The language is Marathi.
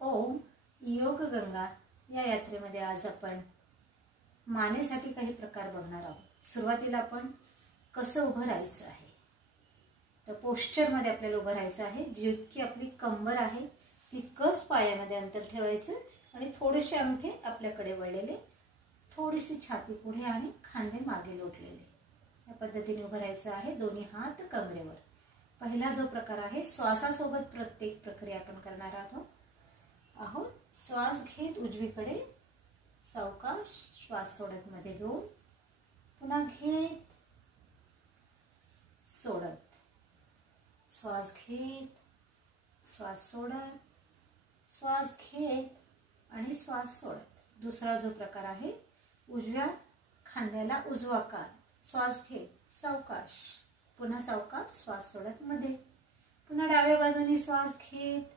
ओम योग गंगा या यात्रेमध्ये आज आपण मानेसाठी काही प्रकार बघणार आहोत। सुरुवातीला आपण कसं उभं राहायचं आहे, तर पोश्चरमध्ये आपल्याला उभं राहायचं आहे। जितकी आपली कंबर आहे तितकंच पायामध्ये अंतर ठेवायचं आणि थोडेसे अंगठे आपल्याकडे वळलेले, थोडीशी छाती पुढे आणि खांदे मागे लोटलेले, या पद्धतीने उभं राहायचं आहे। दोन्ही हात कमरेवर। पहिला जो प्रकार आहे श्वासासोबत प्रत्येक प्रक्रिया आपण करणार आहोत। श्वास घेत उजवीकडे सावकाश, श्वास सोडत मध्ये घेऊन, पुन्हा घेत सोडत, श्वास घेत श्वास सोडत, श्वास घेत आणि श्वास सोडत। दुसरा जो प्रकार आहे उजव्या खांद्याला उजवा कान, श्वास घेत सावकाश, पुन्हा सावकाश, श्वास सोडत मध्ये, पुन्हा डाव्या बाजूने श्वास घेत